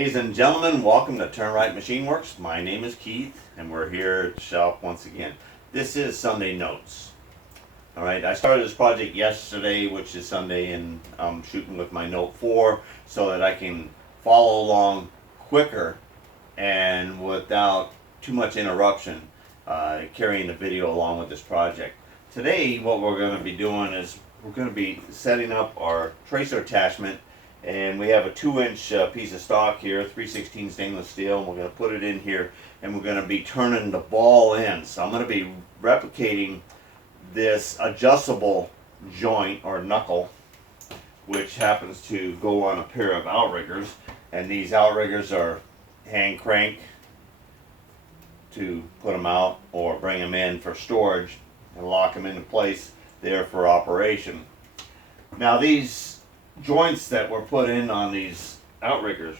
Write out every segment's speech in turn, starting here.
Ladies and gentlemen, welcome to Turn Right Machine Works. My name is Keith, and we're here at the shop once again. This is Sunday Notes. All right, I started this project yesterday, which is Sunday, and I'm shooting with my Note 4 so that I can follow along quicker and without too much interruption, carrying the video along with this project. Today, what we're going to be doing is we're going to be setting up our tracer attachment. And we have a 2-inch piece of stock here, 316 stainless steel, and we're going to put it in here, and we're going to be turning the ball in. So I'm going to be replicating this adjustable joint or knuckle, which happens to go on a pair of outriggers, and these outriggers are hand crank to put them out or bring them in for storage and lock them into place there for operation. Now these joints that were put in on these outriggers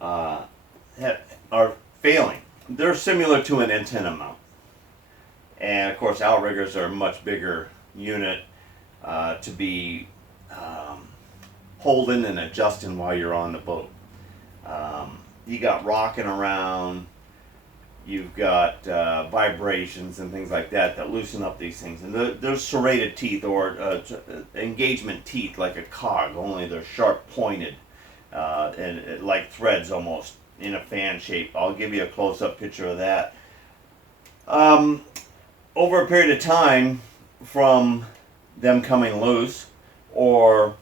are failing. They're similar to an antenna mount, and of course outriggers are a much bigger unit to be holding and adjusting while you're on the boat. You got rocking around, you've got vibrations and things like that that loosen up these things. And there's serrated teeth or engagement teeth like a cog, only they're sharp pointed and like threads almost in a fan shape. I'll give you a close-up picture of that. Over a period of time, from them coming loose or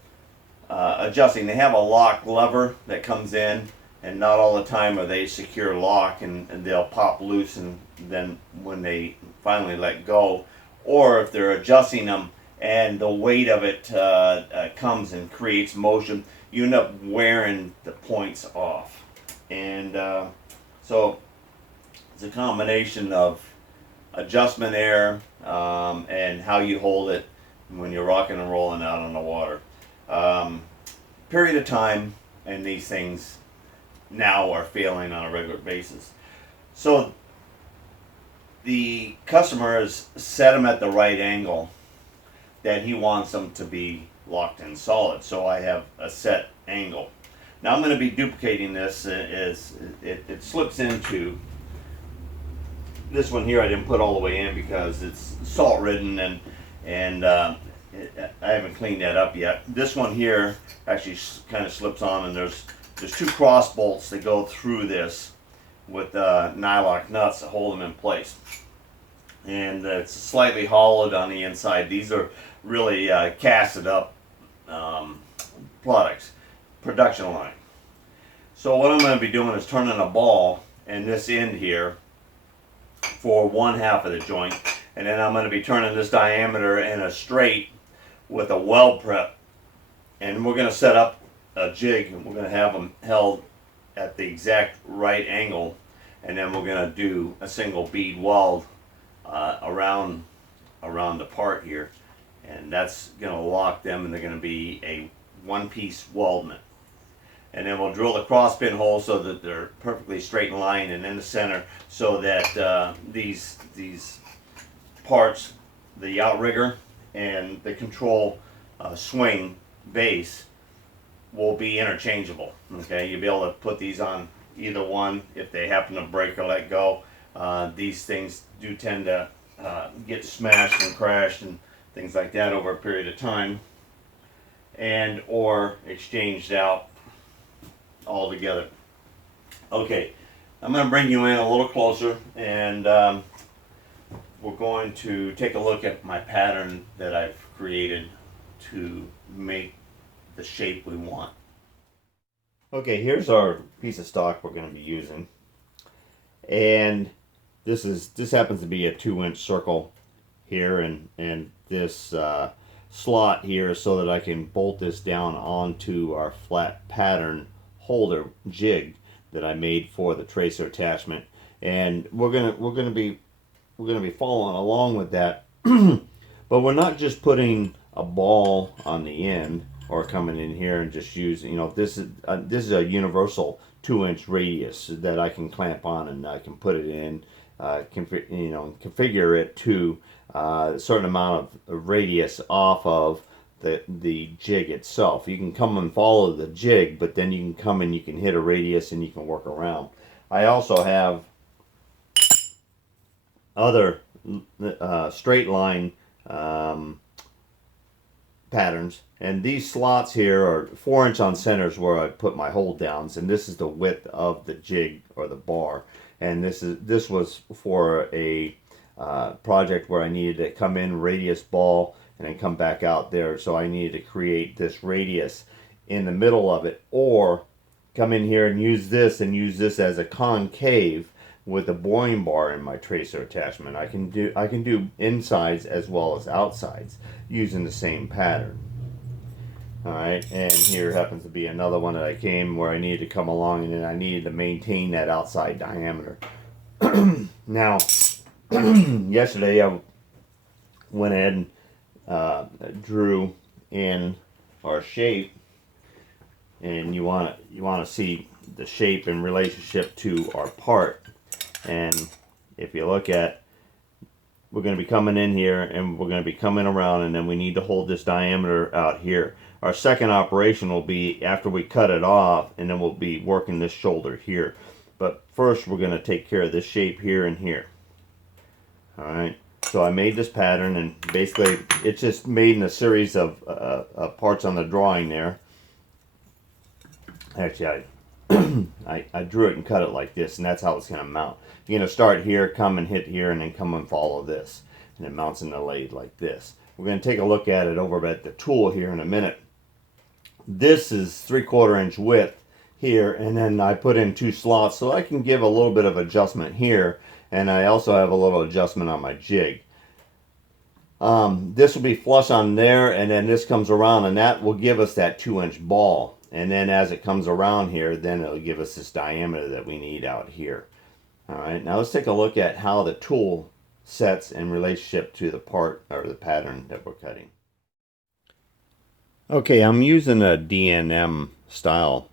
adjusting, they have a lock lever that comes in, and not all the time are they secure lock, and they'll pop loose, and then when they finally let go, or if they're adjusting them and the weight of it comes and creates motion, you end up wearing the points off. And so it's a combination of adjustment air and how you hold it when you're rocking and rolling out on the water. Period of time, and these things now are failing on a regular basis. So the customer has set them at the right angle that he wants them to be locked in solid. So I have a set angle. Now I'm going to be duplicating this as it slips into this one here. I didn't put all the way in because it's salt ridden, and I haven't cleaned that up yet. This one here actually kind of slips on, and there's 2 cross bolts that go through this with nylock nuts that hold them in place. And it's slightly hollowed on the inside. These are really casted up products, production line. So what I'm going to be doing is turning a ball in this end here for one half of the joint, and then I'm going to be turning this diameter in a straight with a weld prep, and we're going to set up a jig, and we're going to have them held at the exact right angle, and then we're going to do a single bead weld around the part here, and that's going to lock them, and they're going to be a one-piece weldment. And then we'll drill the cross pin hole so that they're perfectly straight in line and in the center, so that these parts, the outrigger and the control swing base, will be interchangeable. Okay, you'll be able to put these on either one if they happen to break or let go. These things do tend to get smashed and crashed and things like that over a period of time, and or exchanged out altogether. Okay, I'm going to bring you in a little closer, and we're going to take a look at my pattern that I've created to make the shape we want. Okay, here's our piece of stock we're going to be using, and this happens to be a 2-inch circle here, and this slot here, so that I can bolt this down onto our flat pattern holder jig that I made for the tracer attachment. And we're gonna be following along with that. But we're not just putting a ball on the end or coming in here and just using, this is a universal 2-inch radius that I can clamp on, and I can put it in, configure it to a certain amount of radius off of the jig itself. You can come and follow the jig, but then you can come and you can hit a radius and you can work around. I also have other straight line patterns, and these slots here are 4" on centers where I put my hold downs, and this is the width of the jig or the bar. And this was for a project where I needed to come in radius ball and then come back out there, so I needed to create this radius in the middle of it, or come in here and use this as a concave with a boring bar in my tracer attachment. I can do insides as well as outsides using the same pattern. Alright, and here happens to be another one that I came where I needed to come along and then I needed to maintain that outside diameter. Now, yesterday I went ahead and drew in our shape, and you want to see the shape in relationship to our part. And if you look at, we're going to be coming in here and we're going to be coming around, and then we need to hold this diameter out here. Our second operation will be after we cut it off, and then we'll be working this shoulder here. But first we're going to take care of this shape here and here. Alright, so I made this pattern, and basically it's just made in a series of parts on the drawing there. Actually, I drew it and cut it like this, and that's how it's going to mount. You're going to start here, come and hit here, and then come and follow this. And it mounts in the lathe like this. We're going to take a look at it over at the tool here in a minute. This is 3/4 inch width here, and then I put in 2 slots so I can give a little bit of adjustment here, and I also have a little adjustment on my jig. This will be flush on there, and then this comes around, and that will give us that 2-inch ball. And then as it comes around here, then it'll give us this diameter that we need out here. Alright, now let's take a look at how the tool sets in relationship to the part or the pattern that we're cutting. Okay, I'm using a D&M style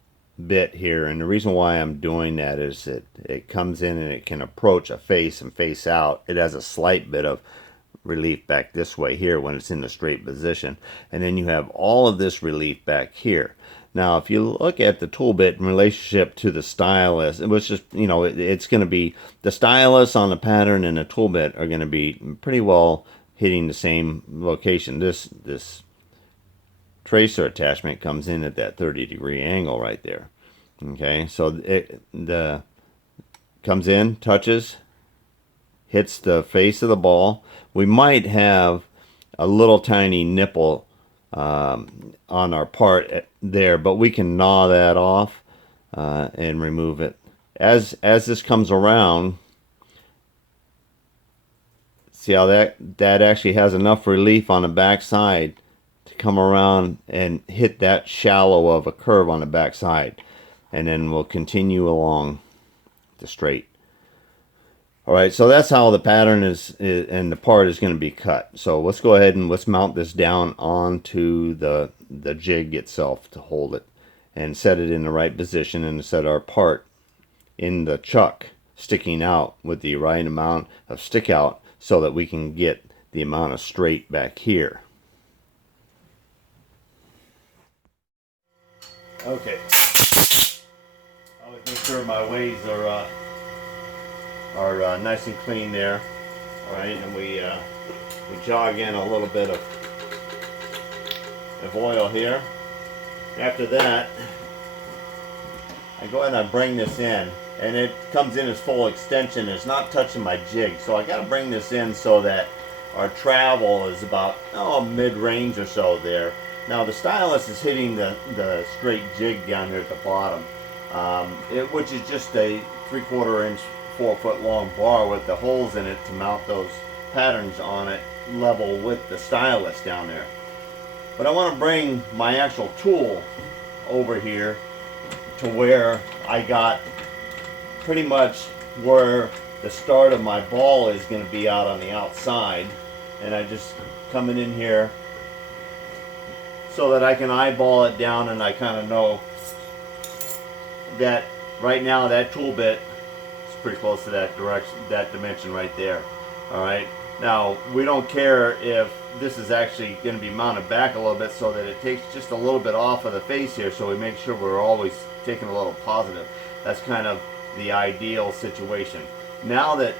bit here, and the reason why I'm doing that is that it comes in and it can approach a face and face out. It has a slight bit of relief back this way here when it's in the straight position, and then you have all of this relief back here. Now if you look at the tool bit in relationship to the stylus, it was just, you know, it's going to be the stylus on the pattern and the tool bit are going to be pretty well hitting the same location. This tracer attachment comes in at that 30-degree angle right there. Okay, so it comes in, touches, hits the face of the ball. We might have a little tiny nipple on our part there, but we can gnaw that off and remove it. As this comes around, see how that actually has enough relief on the back side to come around and hit that shallow of a curve on the back side, and then we'll continue along the straight. Alright, so that's how the pattern is and the part is going to be cut. So let's go ahead and let's mount this down onto the jig itself to hold it and set it in the right position, and set our part in the chuck sticking out with the right amount of stick out so that we can get the amount of straight back here. Okay, always make sure my waves are nice and clean there. All right, and we jog in a little bit of oil here. After that, I go ahead and I bring this in, and it comes in as full extension. It's not touching my jig, so I got to bring this in so that our travel is about mid-range or so there. Now the stylus is hitting the straight jig down here at the bottom, which is just a 3/4 inch 4-foot long bar with the holes in it to mount those patterns on it level with the stylus down there. But I want to bring my actual tool over here to where I got pretty much where the start of my ball is going to be out on the outside, and I just coming in here so that I can eyeball it down, and I kind of know that right now that tool bit is pretty close to that direction, that dimension right there. All right, Now, we don't care if this is actually going to be mounted back a little bit so that it takes just a little bit off of the face here, so we make sure we're always taking a little positive. That's kind of the ideal situation. Now that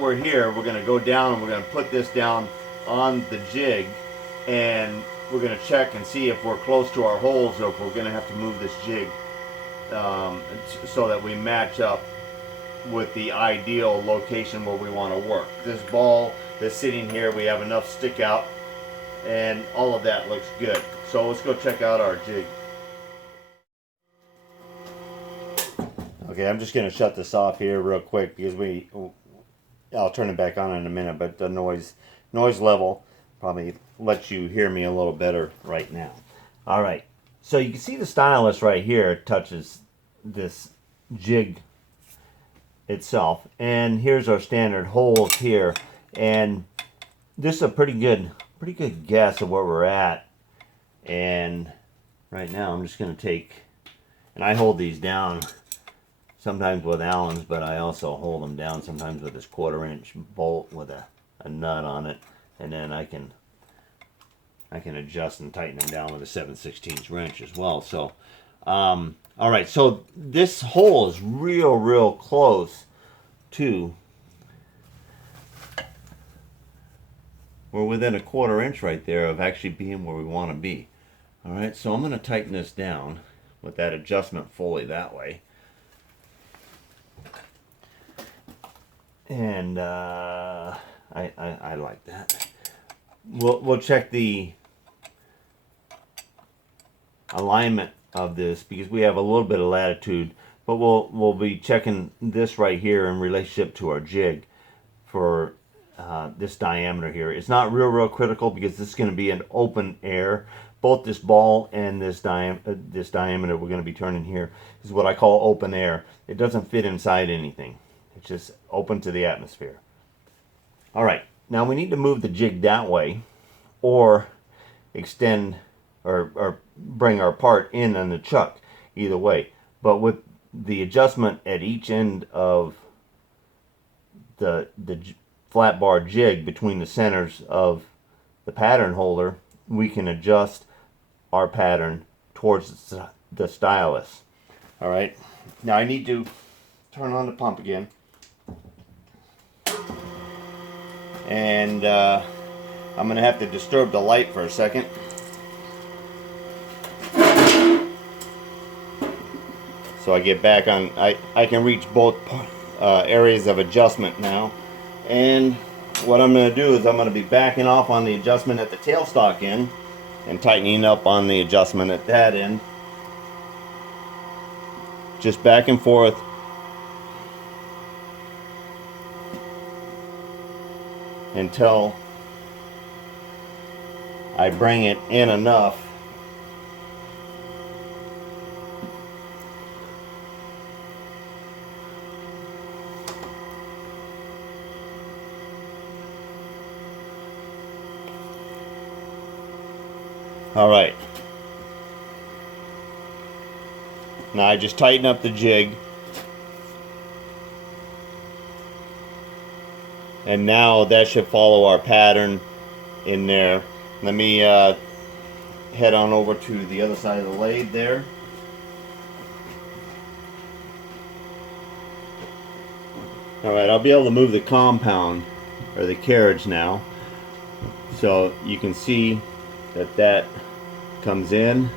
we're here, we're going to go down and we're going to put this down on the jig, and we're going to check and see if we're close to our holes or if we're going to have to move this jig so that we match up with the ideal location where we want to work. This ball that's sitting here, we have enough stick out, and all of that looks good. So let's go check out our jig. Okay, I'm just going to shut this off here real quick because I'll turn it back on in a minute, but the noise level probably lets you hear me a little better right now. All right, so you can see the stylus right here touches this jig itself, and here's our standard holes here, and this is a pretty good guess of where we're at. And right now I'm just going to take, and I hold these down sometimes with Allen's, but I also hold them down sometimes with this 1/4-inch bolt with a nut on it, and then I can adjust and tighten them down with a 7/16 wrench as well. So all right, so this hole is real close to, we're within a 1/4 inch right there of actually being where we want to be. All right, so I'm going to tighten this down with that adjustment fully that way. And I like that. We'll check the alignment of this because we have a little bit of latitude, but we'll be checking this right here in relationship to our jig for this diameter here. It's not real critical because this is going to be an open air. Both this ball and this diameter we're going to be turning here is what I call open air. It doesn't fit inside anything. It's just open to the atmosphere. All right, now we need to move the jig that way or extend or bring our part in on the chuck, either way. But with the adjustment at each end of the flat bar jig between the centers of the pattern holder, we can adjust our pattern towards the stylus. All right, now I need to turn on the pump again, and I'm gonna have to disturb the light for a second. So I get back on, I can reach both areas of adjustment now. And what I'm going to do is I'm going to be backing off on the adjustment at the tailstock end and tightening up on the adjustment at that end. Just back and forth. Until I bring it in enough All right. Now I just tighten up the jig. And now that should follow our pattern in there. Let me head on over to the other side of the lathe there. All right, I'll be able to move the compound or the carriage now. So you can see that comes in,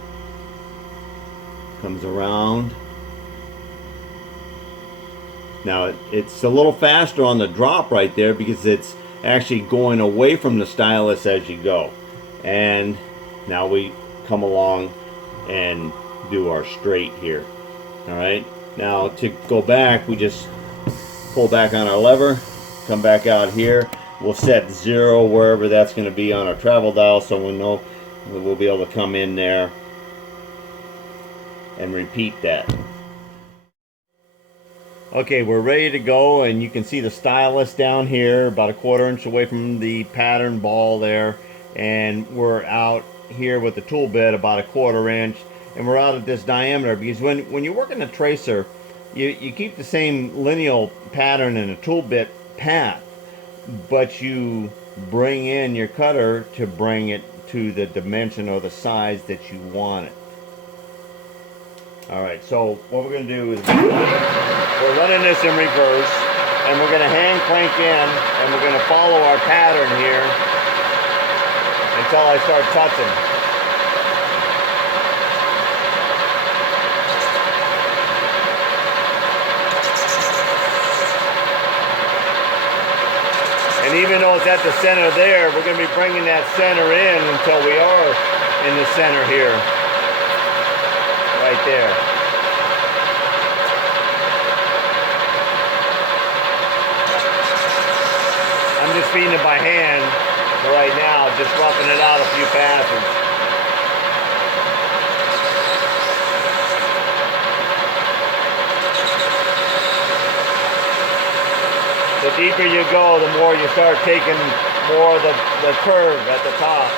comes around. Now it's a little faster on the drop right there because it's actually going away from the stylus as you go. And now we come along and do our straight here. All right, now to go back, we just pull back on our lever, come back out here. We'll set 0 wherever that's going to be on our travel dial, so we know we'll be able to come in there and repeat that. Okay, we're ready to go, and you can see the stylus down here about a 1/4 inch away from the pattern ball there, and we're out here with the tool bit about a 1/4 inch, and we're out at this diameter because when you're working a tracer, you keep the same lineal pattern in a tool bit path, but you bring in your cutter to bring it to the dimension or the size that you want it. Alright, so what we're going to do is we're running this in reverse, and we're going to hand crank in, and we're going to follow our pattern here until I start touching. And even though it's at the center there, we're going to be bringing that center in until we are in the center here. Right there. I'm just feeding it by hand right now, just roughing it out a few passes. The deeper you go, the more you start taking more of the curve at the top.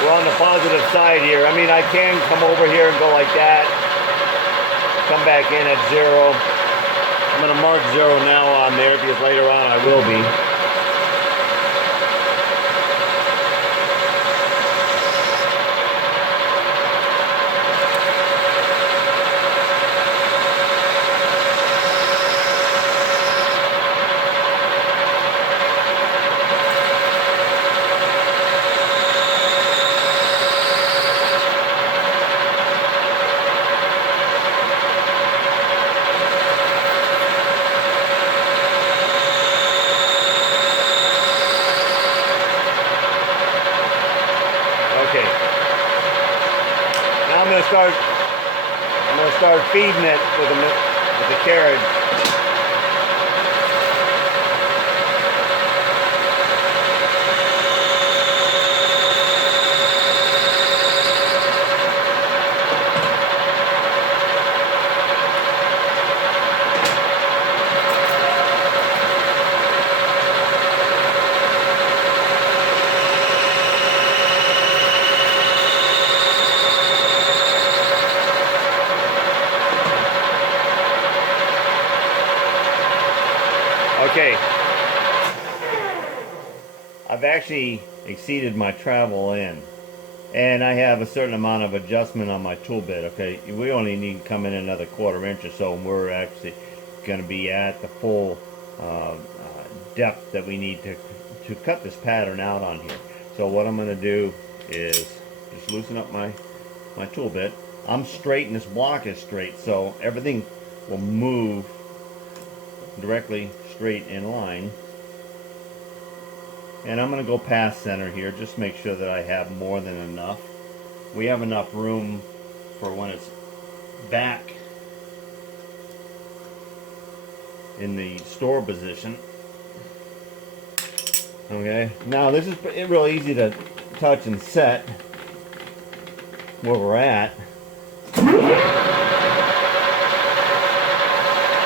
We're on the positive side here. I mean, I can come over here and go like that. Come back in at 0. I'm going to mark 0 now on there because later on I will be. Okay. Now I'm going to start feeding it with the carriage. Okay, I've actually exceeded my travel in, and I have a certain amount of adjustment on my tool bit. Okay, we only need to come in another 1/4 inch or so, and we're actually going to be at the full depth that we need to cut this pattern out on here. So what I'm going to do is just loosen up my tool bit. I'm straight and this block is straight, so everything will move directly straight in line. And I'm going to go past center here, just make sure that I have more than enough. We have enough room for when it's back in the store position. Okay, now this is real easy to touch and set where we're at.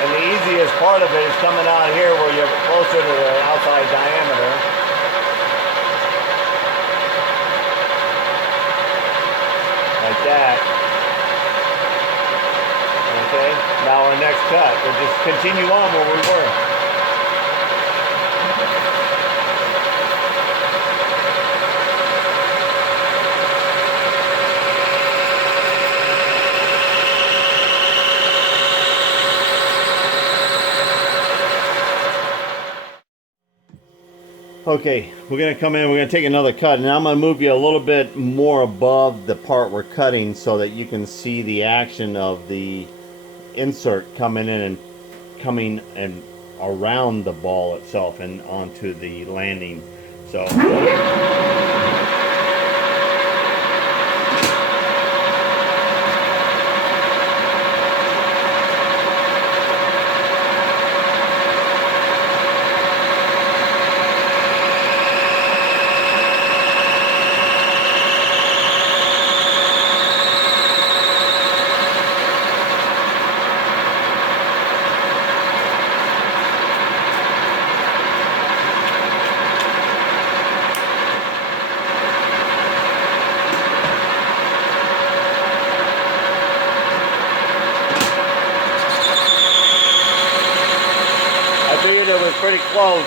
And the easiest part of it is coming out here where you're closer to the outside diameter. Like that. Okay, now our next cut, we'll just continue on where we were. Okay, we're going to come in, we're going to take another cut, and I'm going to move you a little bit more above the part we're cutting so that you can see the action of the insert coming in and coming and around the ball itself and onto the landing. So pretty close.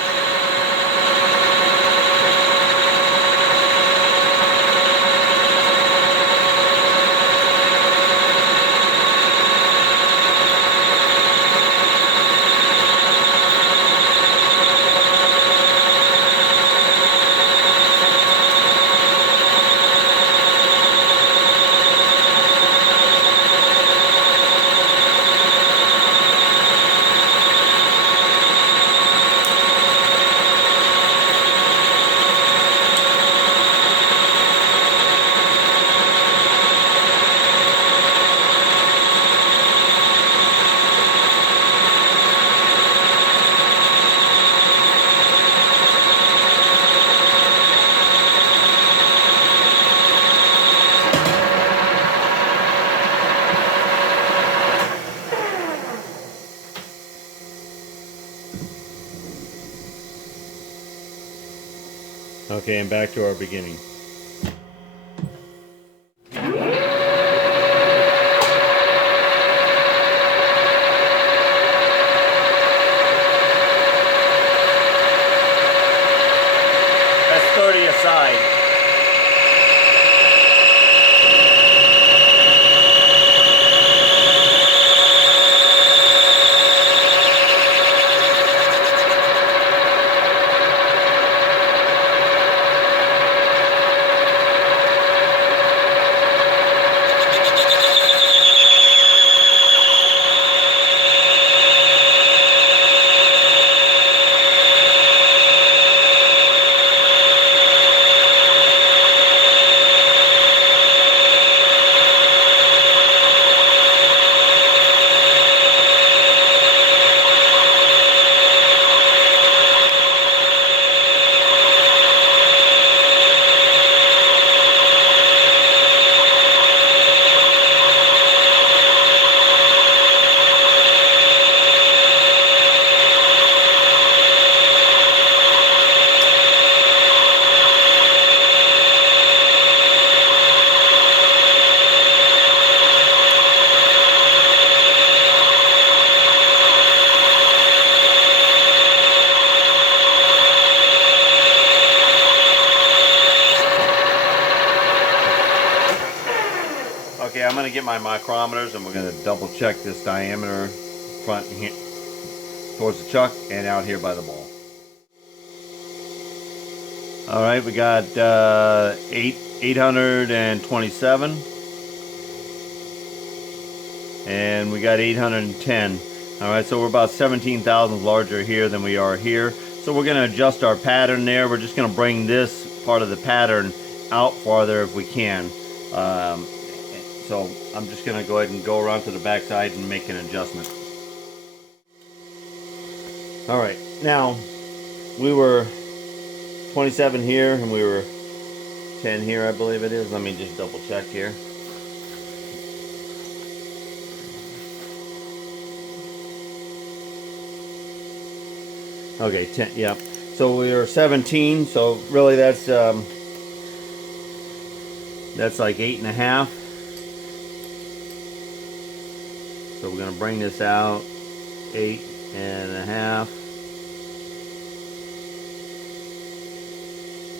Okay, and back to our beginning. That's 30 aside. Okay, I'm going to get my micrometers and we're going to double check this diameter front here, towards the chuck and out here by the ball. Alright, we got 827 and we got 810. Alright, so we're about 17 thousandths larger here than we are here. So we're going to adjust our pattern there. We're just going to bring this part of the pattern out farther if we can. So I'm just going to go ahead and go around to the back side and make an adjustment. Alright, now we were 27 here and we were 10 here, I believe it is. Let me just double check here. Okay, 10, yeah. So we were 17, so really that's like 8.5. So we're going to bring this out 8.5.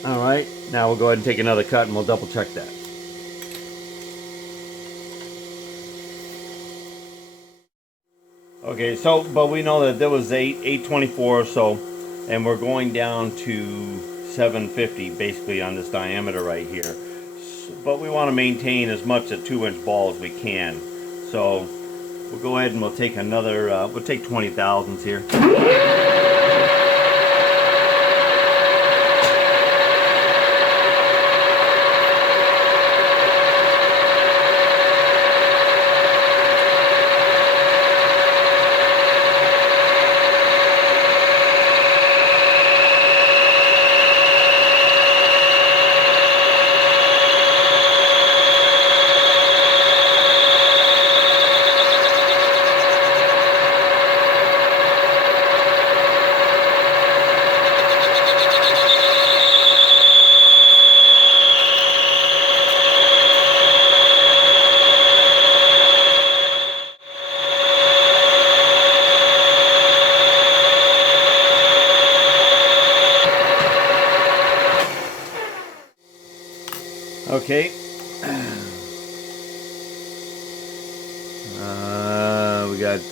Alright, now we'll go ahead and take another cut and we'll double check that. Okay, so, but we know that there was 824 or so, and we're going down to 750 basically on this diameter right here. But we want to maintain as much a 2-inch ball as we can. So we'll go ahead and we'll take another, we'll take 20 thousandths here. Okay. We got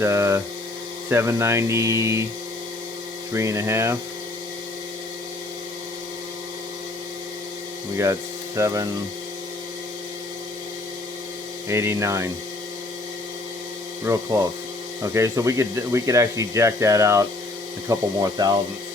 793.5. We got 789. Real close. Okay, so we could actually jack that out a couple more thousandths.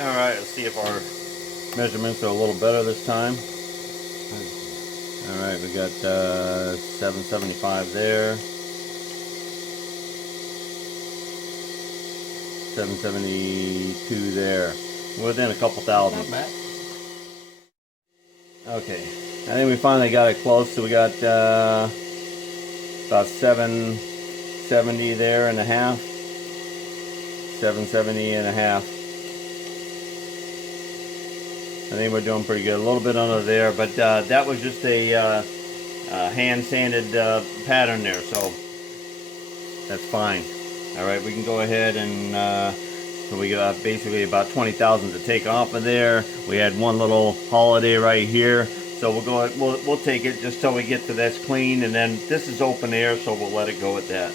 Alright, let's see if our measurements are a little better this time. Alright, we got 775 there. 772 there. We're within a couple thousand. Not bad. Okay, I think we finally got it close. So we got about 770 there and a half. 770 and a half. I think we're doing pretty good. A little bit under there, but that was just a hand sanded pattern there, so that's fine. All right, we can go ahead and so we got basically about 20,000 to take off of there. We had one little holiday right here, so we'll take it just till we get to this clean, and then this is open air, so we'll let it go at that.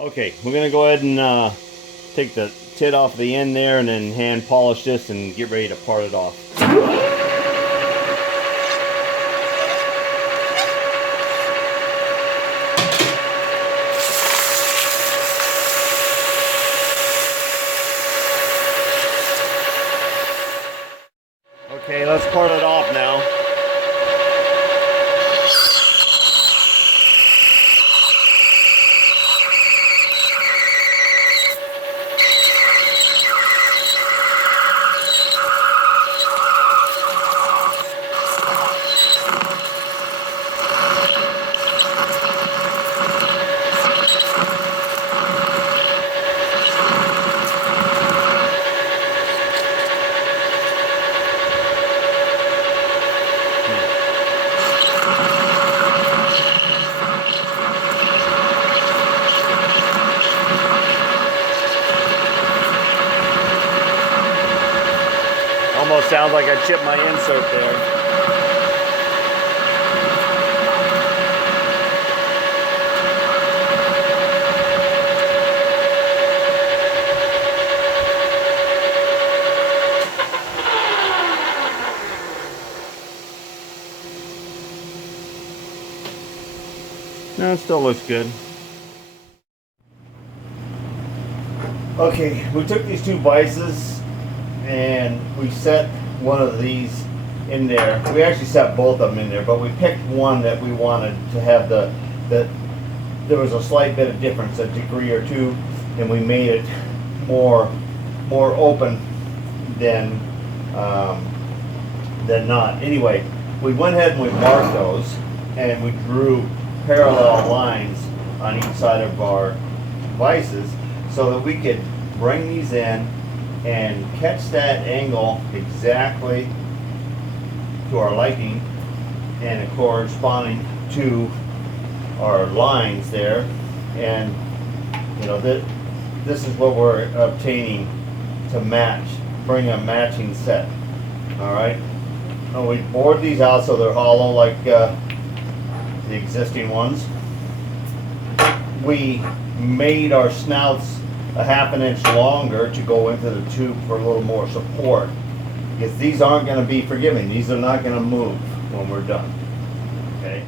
Okay, we're going to go ahead and take the tit off the end there and then hand polish this and get ready to part it off. Okay, let's part it off now. Almost sounds like I chipped my insert there. No, it still looks good. Okay, we took these two vices and we set one of these in there. We actually set both of them in there, but we picked one that we wanted to have there was a slight bit of difference, a degree or two, and we made it more open than not. Anyway, we went ahead and we marked those, and we drew parallel lines on each side of our vices so that we could bring these in and catch that angle exactly to our liking and corresponding to our lines there. And you know, this is what we're obtaining to match, bring a matching set. All right. Now we bored these out so they're hollow like the existing ones. We made our snouts a half an inch longer to go into the tube for a little more support, because these aren't going to be forgiving. These are not going to move when we're done. Okay.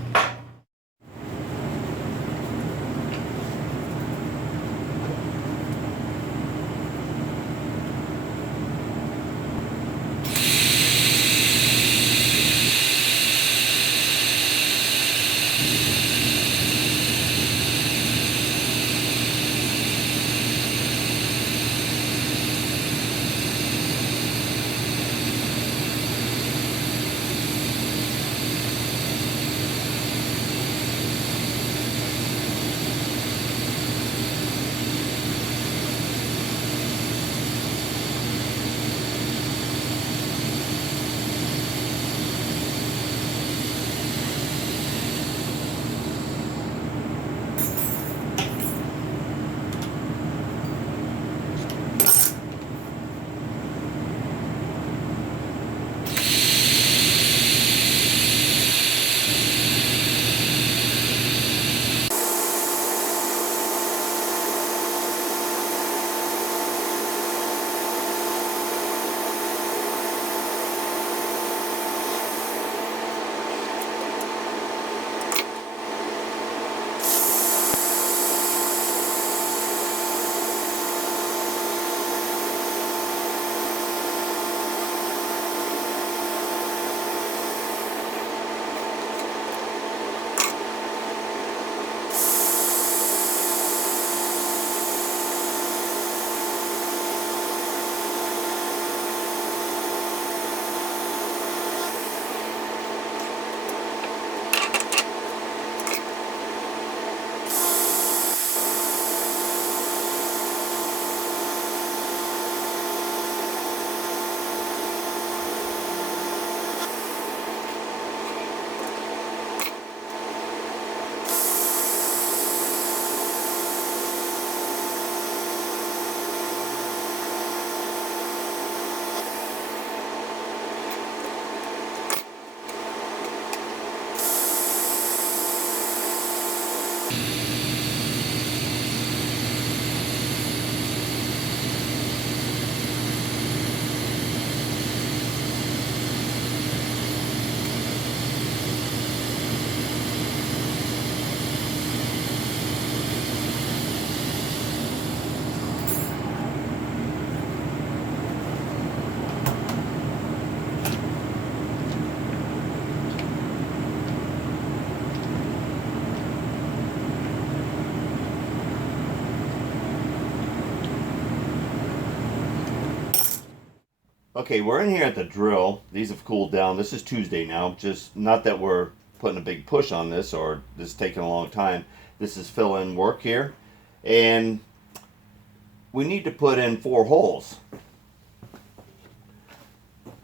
Okay, we're in here at the drill. These have cooled down. This is Tuesday now. Just not that we're putting a big push on this or this is taking a long time. This is fill-in work here. And we need to put in 4 holes.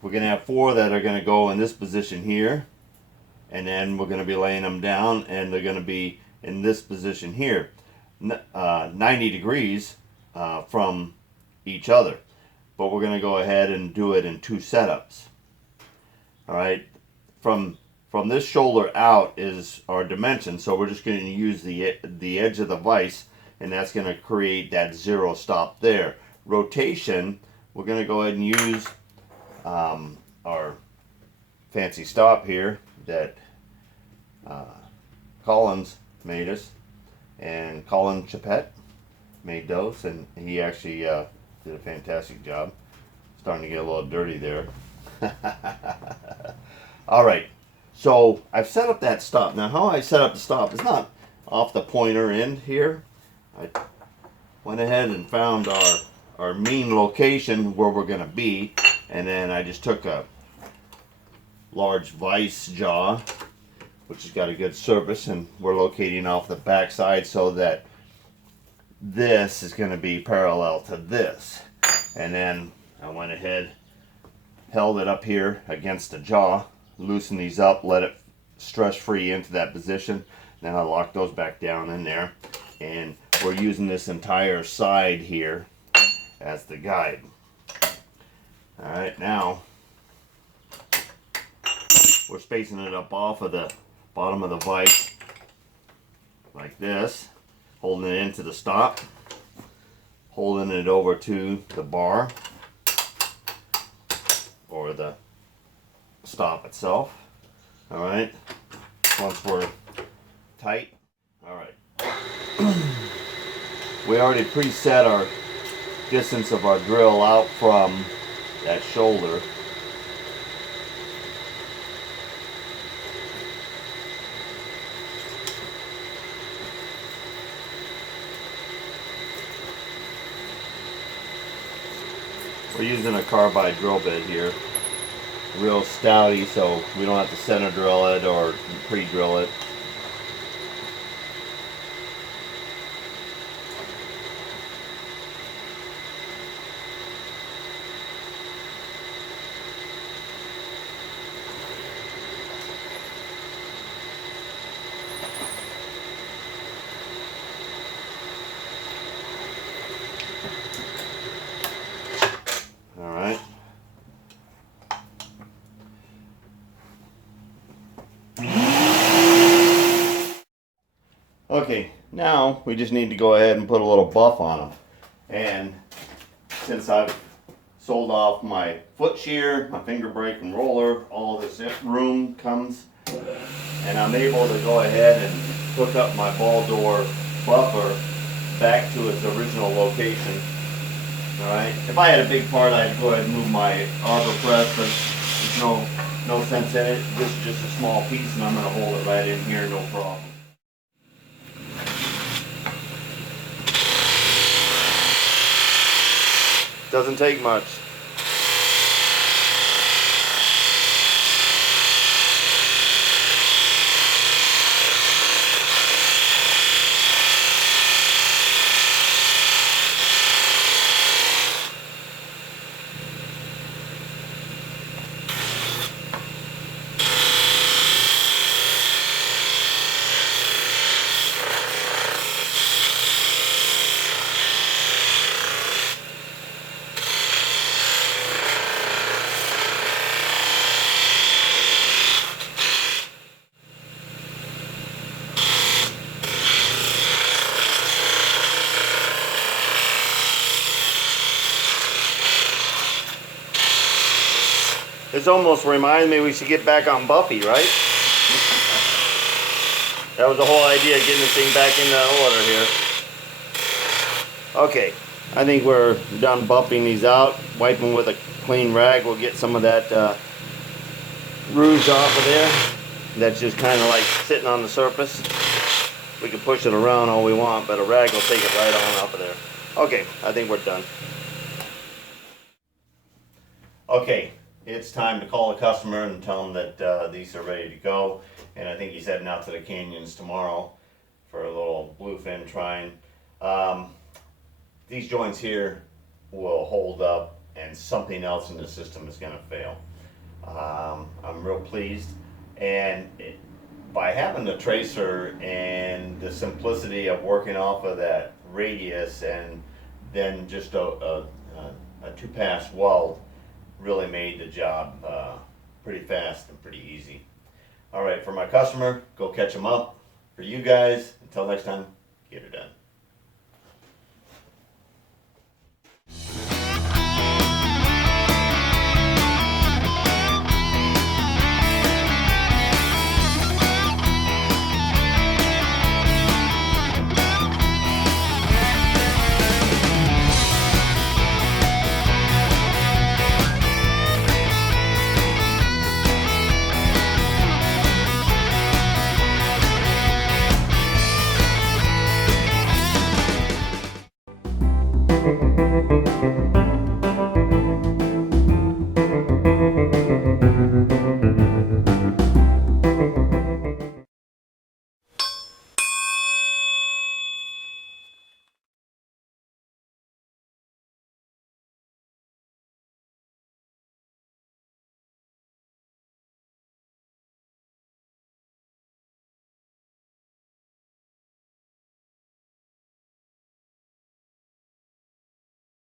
We're going to have 4 that are going to go in this position here. And then we're going to be laying them down and they're going to be in this position here. 90 degrees from each other. But we're going to go ahead and do it in 2 setups. All right, from this shoulder out is our dimension, so we're just going to use the edge of the vise, and that's going to create that 0 stop there. Rotation, we're going to go ahead and use our fancy stop here that Collins made us, and Colin Chapette made those, and he actually did a fantastic job. Starting to get a little dirty there. Alright, so I've set up that stop. Now how I set up the stop is not off the pointer end here. I went ahead and found our mean location where we're going to be, and then I just took a large vise jaw, which has got a good surface, and we're locating off the back side so that this is going to be parallel to this. And then I went ahead, held it up here against the jaw, loosen these up, let it stress free into that position. Then I lock those back down in there, and we're using this entire side here as the guide. All right, now we're spacing it up off of the bottom of the vise like this, holding it into the stop, holding it over to the bar or the stop itself. All right, once we're tight. All right, we already preset our distance of our drill out from that shoulder. We're using a carbide drill bit here, real stouty, so we don't have to center drill it or pre-drill it. All right. Okay, now we just need to go ahead and put a little buff on them. And since I've sold off my foot shear, my finger brake and roller, all this room comes, and I'm able to go ahead and hook up my ball door buffer back to its original location. Alright, if I had a big part, I'd go ahead and move my arbor press, but there's no sense in it. This is just a small piece, and I'm going to hold it right in here, no problem. Doesn't take much. This almost reminds me we should get back on Buffy, right? That was the whole idea, getting this thing back into order here. Okay, I think we're done buffing these out. Wiping with a clean rag will get some of that rouge off of there. That's just kind of like sitting on the surface. We can push it around all we want, but a rag will take it right on off of there. Okay, I think we're done. Okay. It's time to call the customer and tell them that these are ready to go. And I think he's heading out to the canyons tomorrow for a little bluefin trying. These joints here will hold up and something else in the system is going to fail. I'm real pleased. And by having the tracer and the simplicity of working off of that radius and then just a two-pass weld, really made the job pretty fast and pretty easy. All right, for my customer, go catch them up. For you guys, until next time, get her done.